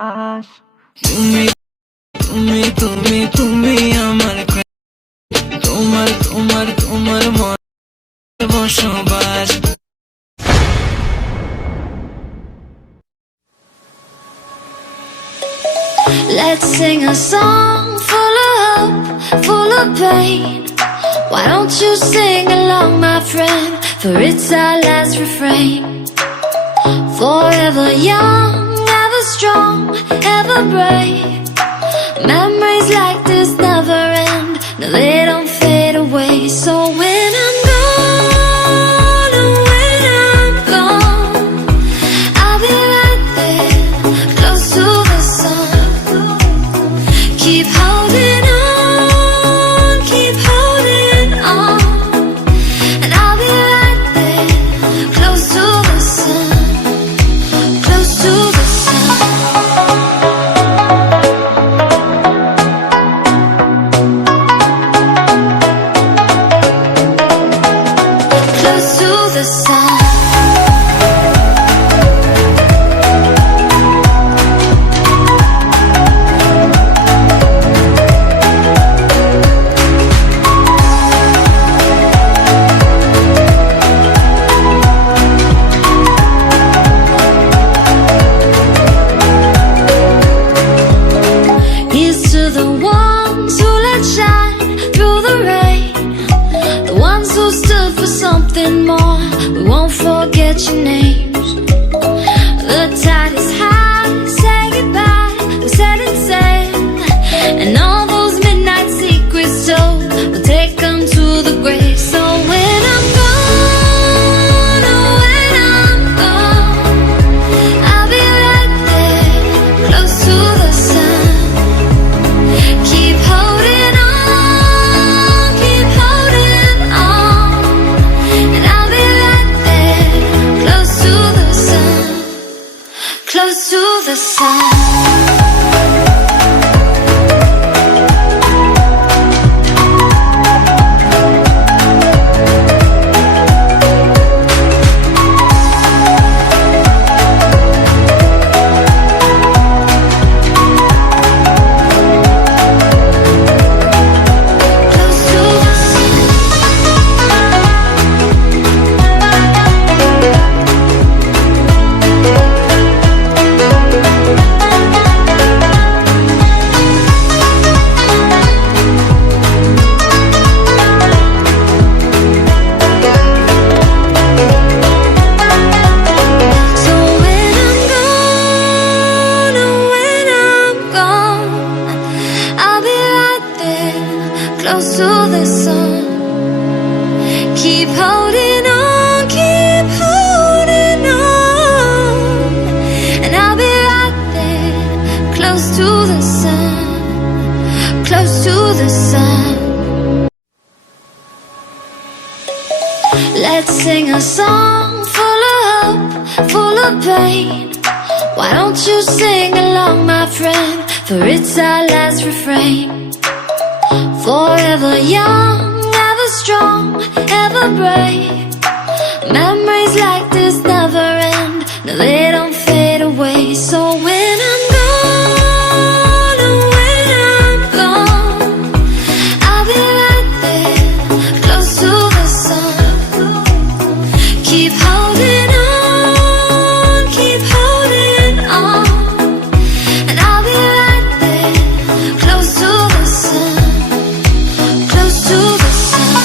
শ্বাস। তুমি তুমি তুমি তুমি আমার তোমার তোমার তোমার মন বসবাস। Let's sing a song full of hope, full of pain. Why don't you sing along, my friend? For it's our last refrain. Forever young, ever strong, ever brave. Memories like this never end. No, they don't fade away. So when I'm gone, oh, when I'm gone, I'll be right there, close to the sun. Keep holding on, keep holding on, and I'll be right there, close to the sun, close to the sun. Close to the sun. Here's to the ones who let shine through the rain, the ones who stood for something more. We won't forget your names. The tide is high, say goodbye, we said it said, and all those midnight secrets told, we'll take them to the grave. So when I'm gone, oh, when I'm gone, I'll be right there, close to the sun. Keep holding on, keep holding on, and I'll be right there, close to the sun, close to the sun. Close to the sun. So when I'm gone, oh, when I'm gone, I'll be right there, close to the sun. Keep holding on, keep holding on, and I'll be right there, close to the sun, close to the sun. Let's sing a song full of hope, full of pain. Why don't you sing along, my friend? For it's our last refrain. Forever young, ever strong, ever brave. Memories like this never end. No, they don't fade away. So when I'm gone, oh, when I'm gone, I'll be right there, close to the sun. Keep holding on, keep holding on, and I'll be right there, close to the sun, close to the sun.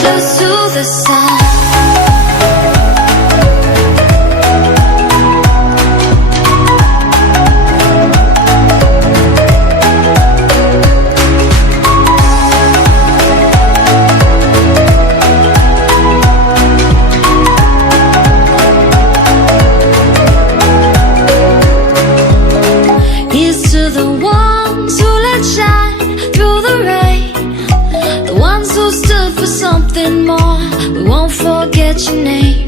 Close to the sun. Here's to the ones who let shine through the rain, the ones who stood for something more. We won't forget your name.